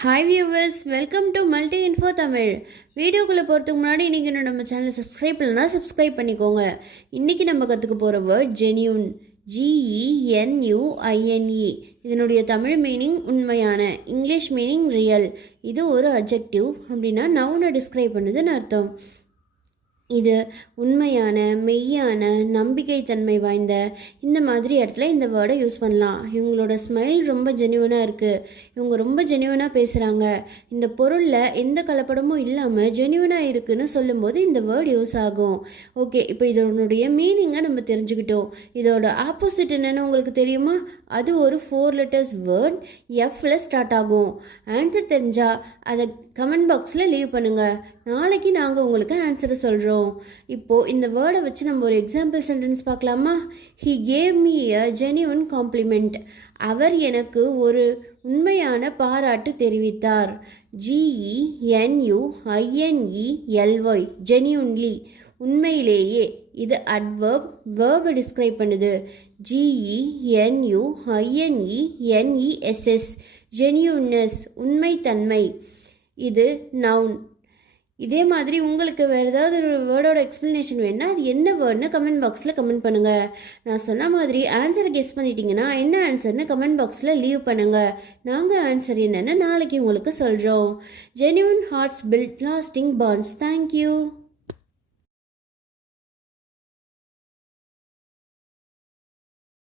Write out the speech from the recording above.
Hi viewers, welcome to multi info Tamil. வீடியோக்குள்ளே போகிறதுக்கு முன்னாடி நீங்கள் நம்ம சேனலை சப்ஸ்கிரைப் பண்ணலன்னா சப்ஸ்கிரைப் பண்ணிக்கோங்க. இன்றைக்கி நம்ம கற்றுக்க போகிற வேர்ட் ஜெனியூன். GENUINE. இதனுடைய தமிழ் மீனிங் உண்மையான, இங்கிலீஷ் மீனிங் ரியல். இது ஒரு அட்ஜெக்டிவ், அப்படின்னா நவுனை டிஸ்கிரைப் பண்ணுதுன்னு அர்த்தம். இது உண்மையான, மெய்யான, நம்பிக்கைத்தன்மை வாய்ந்த, இந்த மாதிரி இடத்துல இந்த வேர்டை யூஸ் பண்ணலாம். இவங்களோட ஸ்மைல் ரொம்ப ஜென்யூனாக இருக்குது, இவங்க ரொம்ப ஜென்யூனாக பேசுகிறாங்க, இந்த பொருளில் எந்த கலப்படமும் இல்லாமல் ஜென்யூனாக இருக்குதுன்னு சொல்லும்போது இந்த வேர்டு யூஸ் ஆகும். ஓகே, இப்போ இதனுடைய மீனிங்கை நம்ம தெரிஞ்சுக்கிட்டோம். இதோட ஆப்போசிட் என்னென்னு உங்களுக்கு தெரியுமா? அது ஒரு 4 letters வேர்ட், Fல ஸ்டார்ட் ஆகும். ஆன்சர் தெரிஞ்சால் அதை கமெண்ட் பாக்ஸில் லீவ் பண்ணுங்கள். நாளைக்கு நாங்கள் உங்களுக்கு ஆன்சரை சொல்கிறோம். இப்போது இந்த வேர்டை வச்சு நம்ம ஒரு எக்ஸாம்பிள் சென்டென்ஸ் பார்க்கலாமா? He gave me a genuine compliment. அவர் எனக்கு ஒரு உண்மையான பாராட்டு தெரிவித்தார். GENUINELY, ஜெனியூன்லி, உண்மையிலேயே. இது அட்வர்ப், வேர்பை டிஸ்கிரைப் பண்ணுது. GENUINENESS, ஜெனியூன்னஸ், உண்மைத்தன்மை. இது நவுன். இதே மாதிரி உங்களுக்கு வேறு ஏதாவது ஒரு வேர்டோட எக்ஸ்ப்ளனேஷன் வேணுன்னா அது என்ன வேர்டுன்னு கமெண்ட் பாக்ஸில் கமெண்ட் பண்ணுங்கள். நான் சொன்ன மாதிரி ஆன்சரை கெஸ் பண்ணிட்டீங்கன்னா என்ன ஆன்சர்னு கமெண்ட் பாக்ஸில் லீவ் பண்ணுங்கள். நாங்கள் ஆன்சர் என்னென்னு நாளைக்கு உங்களுக்கு சொல்கிறோம். Genuine hearts build lasting bonds. Thank you.